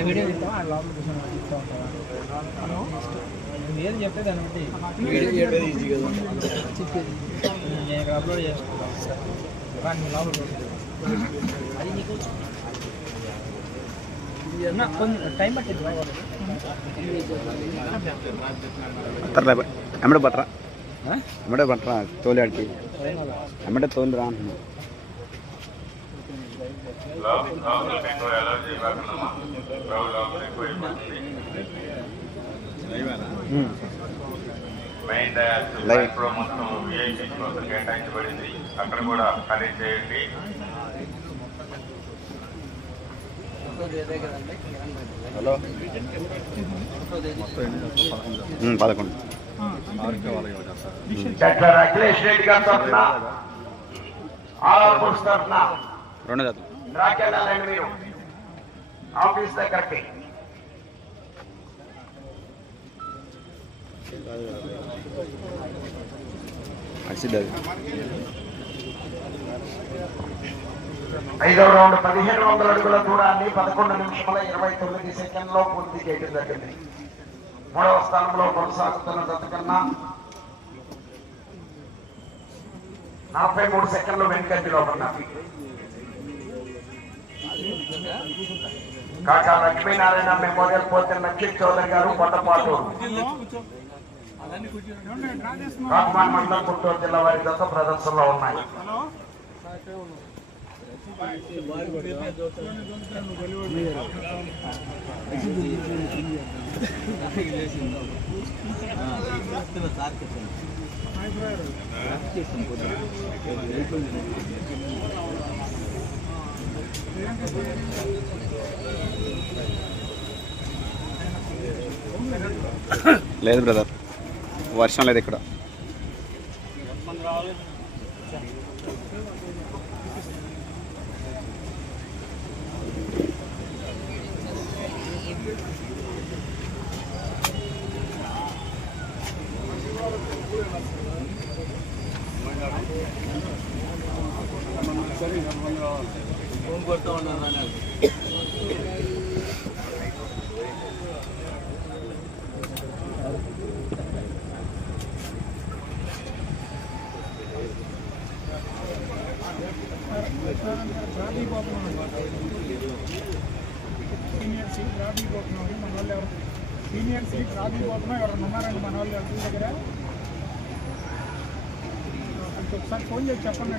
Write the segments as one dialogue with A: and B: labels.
A: Video తీస్తావా ఆ లోపల కూర్చొని తీస్తూ చెప్పేది దాన్ని బట్టి? చెప్పేది. నేను ఇక్కడ అప్లోడ్ చేసుకుంటాను కానీ నీ లోపల కూర్చో. అది నీకు అన్న, కొంచెం టైం పట్టింది.
B: బట్టరా ఎమ్మడే బట్టరా ఎమ్మడే తోలేడికి ఎమ్మడే తోలు రా అంటున్నా
C: మెయిన్ డయాస్ ఇప్పుడు మొత్తం విఐపీ కోసం కేటాయించబడింది అక్కడ కూడా ఖాళీ చేయండి
B: హలో పదకొండు రెండు జాతులు
C: రాకెళ్ళాలండి మీరు. ఆఫీస్ దగ్గరకి. ఐదవ రౌండ్ పదిహేను వందల అడుగుల దూరాన్ని పదకొండు నిమిషముల ఇరవై తొమ్మిది సెకండ్లో పూర్తి చేయడం జరిగింది. మూడవ స్థానంలో కొనసాగుతున్న జత నలభై మూడు సెకండ్లు వెనుకంజలో ఉన్నారు కాకా లక్ష్మీనారాయణ మెమోరియల్ పోతే నక్షిత్ చౌదరి గారు పొట్టపాటు. రాహ్మాన్ మండలం గుంటూరు జిల్లా వారి దశ ప్రదర్శనలో ఉన్నాయి.
B: సార్ లేదు బ్రదర్. వర్షం లేదు ఇక్కడ.
D: సీనియర్ సీట్ రాబీపోతున్నాం మన వాళ్ళు ఎవరు సీనియర్ సీట్ రాబీపోతున్నాం ఎవరైనా ఉన్నారండి మన వాళ్ళు ఎవరి దగ్గర కొంచెం ఒకసారి ఫోన్ చేసి చెప్పండి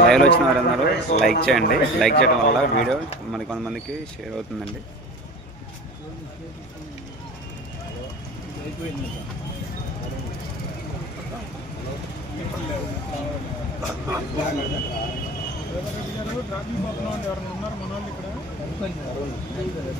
B: లైవ్లో వచ్చిన వారందరూ లైక్ చేయండి. లైక్ చేయడం వల్ల వీడియో మరి కొంతమందికి షేర్ అవుతుందండి.
D: రేవంత్ గారు రాబీపోతున్నాం అండి ఎవరైనా ఉన్నారు? మన వాళ్ళు ఇక్కడ?
C: ఆరో రౌండ్ పద్దెనిమిది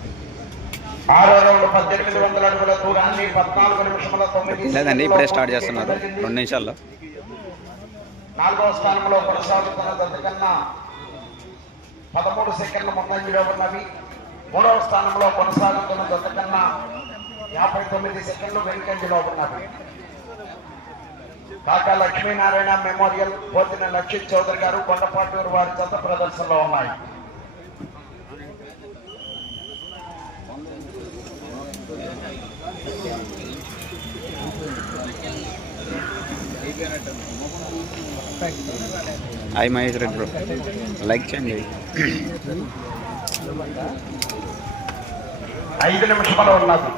C: వందల
B: లేదండి ఇప్పుడే స్టార్ట్ చేస్తున్నారు. రెండు నిమిషాల్లో.
C: నాలుగవ స్థానంలో కొనసాగుతున్న పదమూడు సెకండ్ల ముందంజలో ఉన్నవి. మూడవ స్థానంలో కొనసాగుతున్న జత కన్నా యాభై తొమ్మిది సెకండ్లు వెనుకంజలో ఉన్నవి. కాకా లక్ష్మీనారాయణ మెమోరియల్ పోతిన లక్షిత్ చౌదరి గారు కొండపాటూరు వారి జత ప్రదర్శనలో ఉన్నాయి.
B: Hi Mahesh Reddy bro. Like చేయండి.
C: ఐదు నిమిషముల ఉన్నది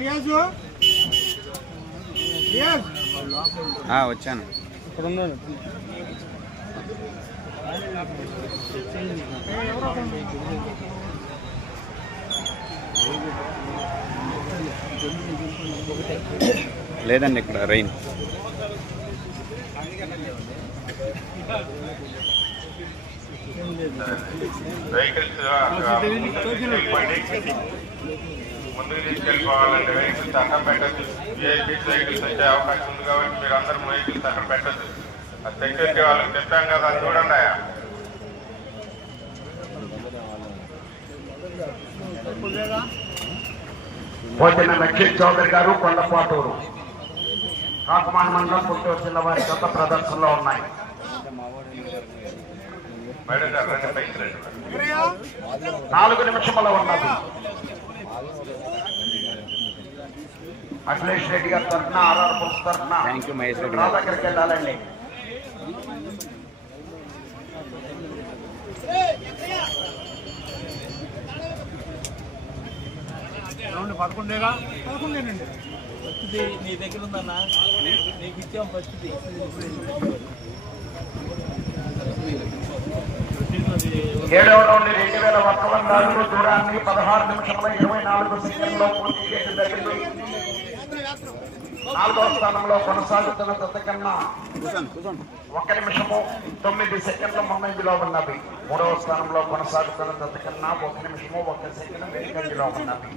D: రియాజు.
B: వచ్చాను
A: ఇక్కడ
D: ఒకరు
B: లేదండి ఇక్కడ రైన్
E: ముందుకు తీసుకెళ్ళిపోవాలంటే వెహికల్స్ అక్కడ పెట్టద్దు విఐపీస్ వెహికల్స్ వచ్చే అవకాశం ఉంది కాబట్టి మీరు అందరూ వెహికల్స్ అక్కడ పెట్టద్దు ఆ సెక్యూరిటీ వాళ్ళకి చెప్పాం కదా చూడండి ఆయా
C: భోజన లక్ష్మీ చౌదరి గారు కొండపాటూరు. కాకుమాన మండలం పుట్టూరు జిల్లా వారి గత ప్రదర్శనలో ఉన్నాయి నాలుగు నిమిషముల ఉన్నది అఖిలేష్ రెడ్డి గారి తరఫున ఆర్ఆర్ పులుసు తరఫున నా
B: గారు
C: దగ్గరికి వెళ్ళాలండి
F: రౌండ్ పదకొండేగా
D: పదకొండేనండి
F: ఫస్ట్ది నీ దగ్గర ఉందన్నా? నీకు ఇచ్చాం ఫస్ట్ది
C: ఏడవ రౌండ్ రెండు వేల ఒక్క వంద అడుగుల దూరాన్ని పదహారు నిమిషముల ఇరవై నాలుగు సెకండ్లో పూర్తి చేయడం జరిగింది. నాలుగవ స్థానంలో కొనసాగుతున్న జత ఒక నిమిషము తొమ్మిది సెకండ్ల ముందంజలో ఉన్నది. మూడవ స్థానంలో కొనసాగుతున్న జత ఒక నిమిషము ఒక సెకండ్ వెనుకంజలో ఉన్నది.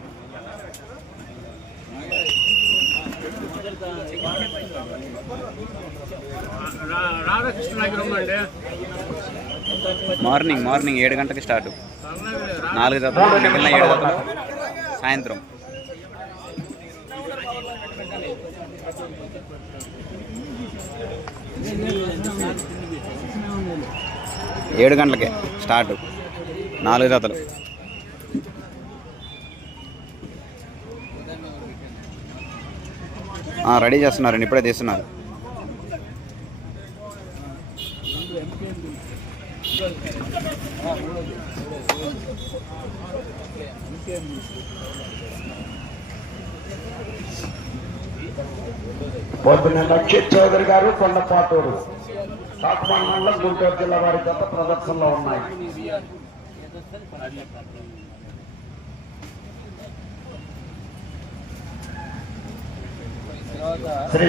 B: మార్నింగ్ మార్నింగ్ ఏడు గంటకి స్టార్ట్. నాలుగు జతలు మిగిలిన ఏడు జతలు సాయంత్రం. ఏడు గంటలకే స్టార్ట్. నాలుగు జతలు రెడీ చేస్తున్నారండి ఇప్పుడే తీస్తున్నారు.
C: పొద్దున లక్ష్య చౌదరి గారు కొండపాటూరు. కాకుమాన మండలం గుంటూరు జిల్లా వారి గత ప్రదర్శనలో ఉన్నాయి. శ్రీ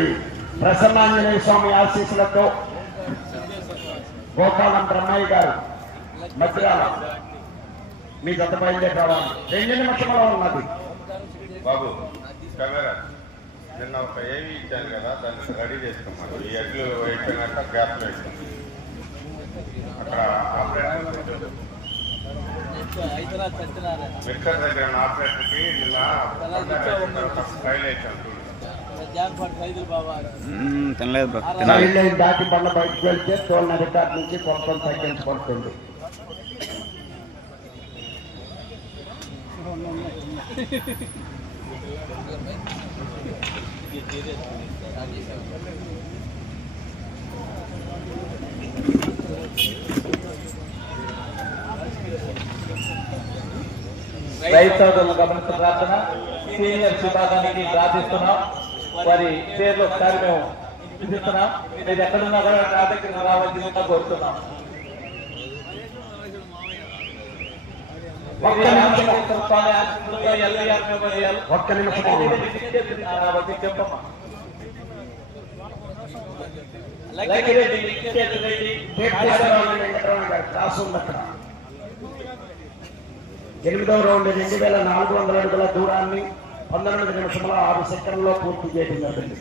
C: ప్రసన్నాంజనేయ స్వామి ఆశీస్సులతో గోపాలం బ్రహ్మయ్య గారు మద్రాల మీ గత బయలుదేరి రావాలి రెండు నిమిషంలో ఉన్నది.
E: బాబు కెమెరా నిన్న ఒక ఏవి ఇచ్చాను కదా దాన్ని రెడీ చేసుకోమని ఈ ఎడ్లు అయిపోయినాక గ్యాప్ వేస్తాం. అక్కడ ఆపరేటర్ మిక్సర్ దగ్గర ఆపరేటర్కి నిన్న ఫైల్ వేసాను
F: జాన్పాటు ఖైదులు బాబా
B: మ్మ్, తినలేదు బ్రో తినాలి.
C: దాటి బండ బయటకు వెళ్తే తోలిన రికార్డ్ నుంచి తగ్గించబడుతుంది.
G: రైతు గమనించిన ప్రార్థన సీనియర్ విభాగానికి ప్రార్థిస్తున్నాం. వారి పేర్లు ఒకసారి మేము విధిస్తున్నాం మీరు ఎక్కడున్నా కూడా నా దగ్గర రావాల్సిందిగా కోరుతున్నాం.
C: ఒక్క నిమిషం ఒక్క నిమిషం
G: చెప్పమ్మా.
C: ఎనిమిదవ రౌండ్ రెండు వేల నాలుగు వందల అడుగుల దూరాన్ని పంతొమ్మిది నిమిషముల ఆరు సెకండ్లో పూర్తి చేయడం జరిగింది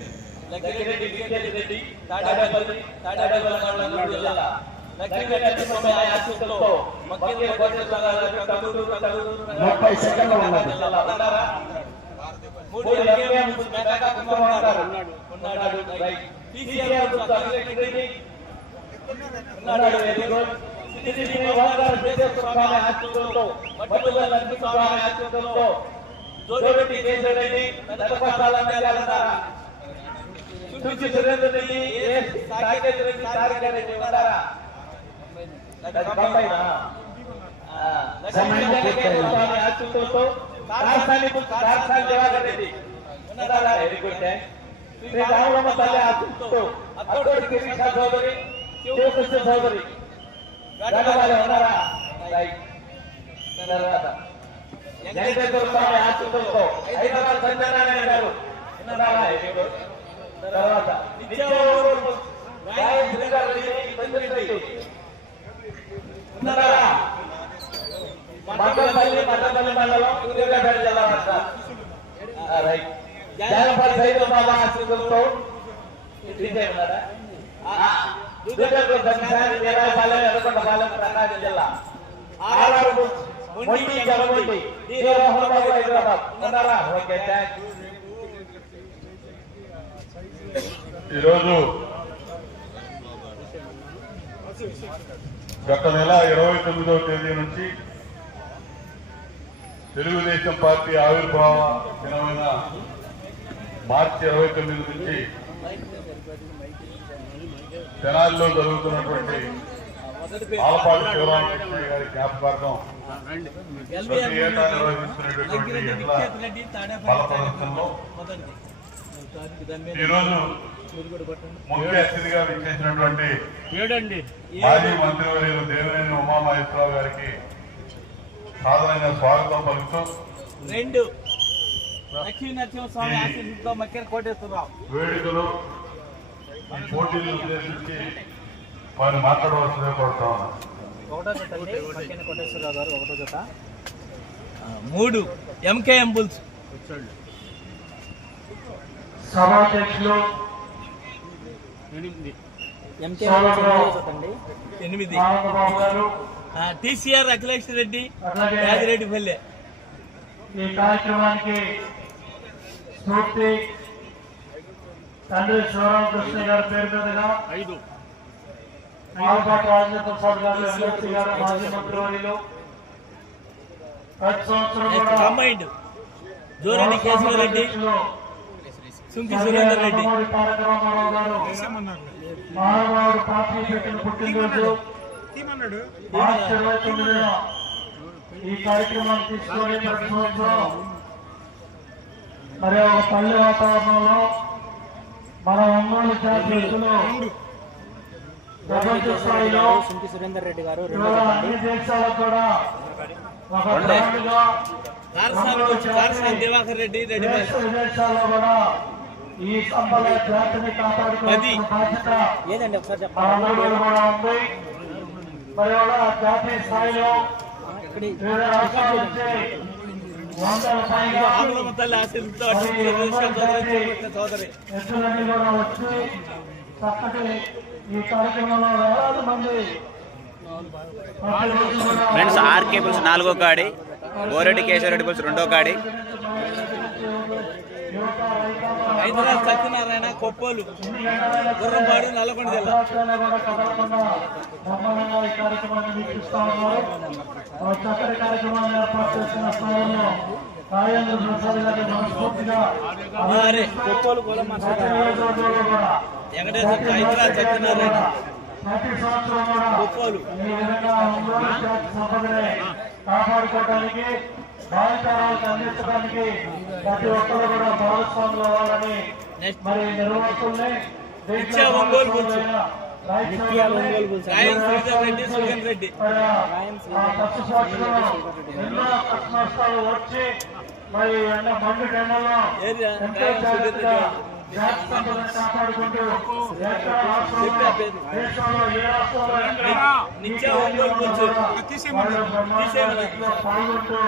C: ముప్పై సెకండ్లు ఉన్నది?
G: మూడు ఉన్నాడు ఉన్నాడు వెరీ గుడ్ శ్రీ శ్రీనివాస్ గారు చేసేశ్వర స్వామి ఆశీస్సులతో మట్టుగా లక్ష్మీ స్వామి ఆశీస్సులతో జోడెట్టి కేశవ రెడ్డి దత్తపక్షాల ఉన్నారా చుంచి సురేంద్ర రెడ్డి ఏ సాకేత్ రెడ్డి తారిక రెడ్డి ఉన్నారా బొంబాయినా
C: సమయం పూర్తయింది.
G: స్వామి ఆశీస్సులతో రాజధాని రాజధాని దివాకర్ రెడ్డి ఉన్నారా వెరీ గుడ్ శ్రీ వెంకటేశ్వర స్వామి
F: సైతం ప్రకాశం జిల్లా ఆరు మొండి జగమండి శ్రీరామరావు హైదరాబాద్. ఉన్నారా ఓకే థ్యాంక్స్
H: ఈరోజు గత నెల ఇరవై తొమ్మిదవ తేదీ నుంచి తెలుగుదేశం పార్టీ ఆవిర్భావ దినమైన మార్చి ఇరవై తొమ్మిది నుంచి తెనాలిలో జరుగుతున్నటువంటి ఆలపాటి శివరామకృష్ణయ్య గారి జ్ఞాపకార్థం ప్రతి ఏటా నిర్వహిస్తున్నటువంటి ఎట్ల బల ప్రదర్శనలో ఈరోజు ముఖ్య అతిథిగా విచ్చేసినటువంటి మాజీ మంత్రివర్యులు దేవినేని ఉమామహేశ్వరరావు గారికి సాధారణంగా స్వాగతం పలుకుతూ
F: రెండు.
H: వేడుకలు ఈ పోటీలను ఉద్దేశించి వారిని మాట్లాడవలసిందే కోరుతా
A: ఒకటో జత కోటేశ్వరరావు గారు ఒకటో జత.
F: మూడు ఎంకేఎం బుల్స్
G: సభాధ్యక్షులు
A: ఎంకే ఎనిమిదో జత అండి.
F: ఎనిమిది.
G: ఆనందబాబు గారు.
F: టీసీఆర్ అఖిలేష్ రెడ్డి యాదిరెడ్డి పల్లె
G: ఈ కార్యక్రమానికి స్ఫూర్తి. తండ్రి శివరామకృష్ణ గారి పేరు మీదుగా ఐదు. ఆలపాటి రాజేంద్ర ప్రసాద్ గారు ఎమ్మెల్సీ గారు మాజీ మంత్రివర్యులు ప్రతి సంవత్సరం
F: నెక్స్ట్
G: కూడా
F: కంబైండ్ జోరెడ్డి కేశవరెడ్డి
G: అధ్యక్షులు
F: సుంకి సురేందర్ రెడ్డి.
G: నందమూరి తారక రామారావు గారు మహానుభావుడు పార్టీ పెట్టిన పుట్టినరోజు మార్చి ఇరవై తొమ్మిదిన ఈ కార్యక్రమాన్ని తీసుకొని ప్రతి సంవత్సరం మరి ఒక పల్లె వాతావరణంలో మన ఒంగోలు జాతీయులు ప్రపంచ స్థాయిలో
A: సుంకి సురేందర్ రెడ్డి గారు
G: అన్ని దేశాలకు కూడా ఒక
F: దివాకర్ రెడ్డి రెడ్డి
G: విదేశాల్లో కూడా ఈ సంపద జాతిని
F: పది.
G: కాపాడుకోవాల్సిన బాధ్యత
A: ఏదండి ఒకసారి చెప్పండి?
G: మనందరిలో కూడా ఉంది. మరి వాళ్ళ జాతీయ స్థాయిలో వివిధ రాష్ట్రాల నుంచి వందల పైగా
F: సోదరి.
G: ఎద్దులన్నీ కూడా వచ్చి చక్కటి ఈ కార్యక్రమంలో వేలాది మంది.
B: ఫ్రెండ్స్ ఆర్ కేబుల్స్ నాలుగో కాడి బోరెడ్డి కేశవరెడ్డి బుల్స్ రెండో కాడి.
F: సత్యనారాయణ కొప్పోలు గుర్రంపాడు నల్లగొండ జిల్లా
G: చక్కటి కార్యక్రమాన్ని ఏర్పాటు చేసిన స్థానంలో రాజేంద్ర ప్రసాద్ గారి మనస్ఫూర్తిగా
A: కూడా మా
G: ప్రతి నియోజకవర్గంలో కూడా
F: వెంకటేశ్వర హైదరాబాద్ సత్యనారాయణ
G: ప్రతి సంవత్సరం కూడా
F: కొప్పోలు.
G: ఈ విధంగా ఒంగోలు జాతి సంపదనే కాపాడుకోవడానికి భావితరాలకు అందించడానికి ప్రతి ఒక్కరు కూడా భాగస్వాములు అవ్వాలని మరి నిర్వాహకుల్ని ఎన్నో కష్ట నష్టాలు వచ్చి మరి ఎండ మండు ఎండలో ఎంతో జాగ్రత్తగా జాతి సంపదను కాపాడుకుంటూ ఎక్కడ రాష్ట్రంలో. దేశంలో ఏ రాష్ట్రంలో ఎక్కడ పాల్గొంటూ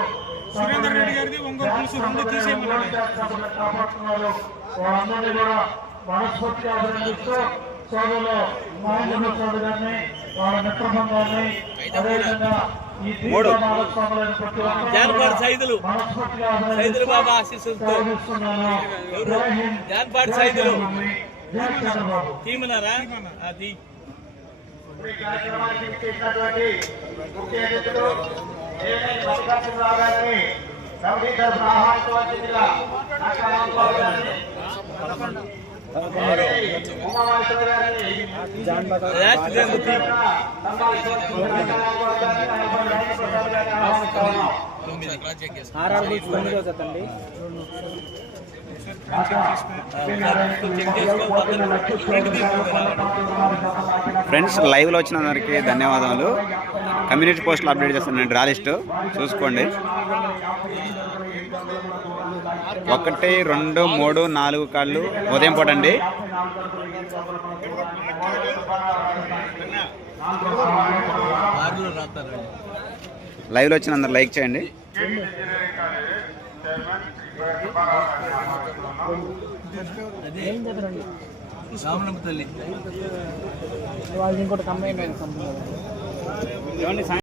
D: సురేందర్ రెడ్డి గారిది ఒంగోలు పులుసు రెండు తీసేయమన్నాడు.
G: కాపాడుతున్నారు వాళ్ళందరినీ కూడా మనస్ఫూర్తిగా అభినందిస్తూ సోదరులు మహేంద్ర ప్రసాద్ గారిని వాళ్ళ మిత్ర బృందాన్ని అదేవిధంగా
B: మూడు.
F: జానపాడు సైదులు సైదులు బాబా ఆశీస్సులతో. ఎవరు? జానపాడు సైదులు. తీమన్నారా అది
G: ఆహ్వానించవలసిందిగా అక్కడ
A: ఆర్ఆర్ తొమ్మిదో జత
B: ఫ్రెండ్స్ లైవ్లో వచ్చిన అందరికి ధన్యవాదాలు. కమ్యూనిటీ పోస్టులు అప్డేట్ చేస్తాను నేను లిస్ట్ చూసుకోండి. ఒకటి రెండు మూడు నాలుగు కాళ్ళు ఉదయం
F: పోటండి
B: లైవ్లో వచ్చిన అందరు లైక్ చేయండి.
F: రామలమ్మ తల్లి.
A: వాళ్ళది ఇంకోటి సంథింగ్
I: ఏమండి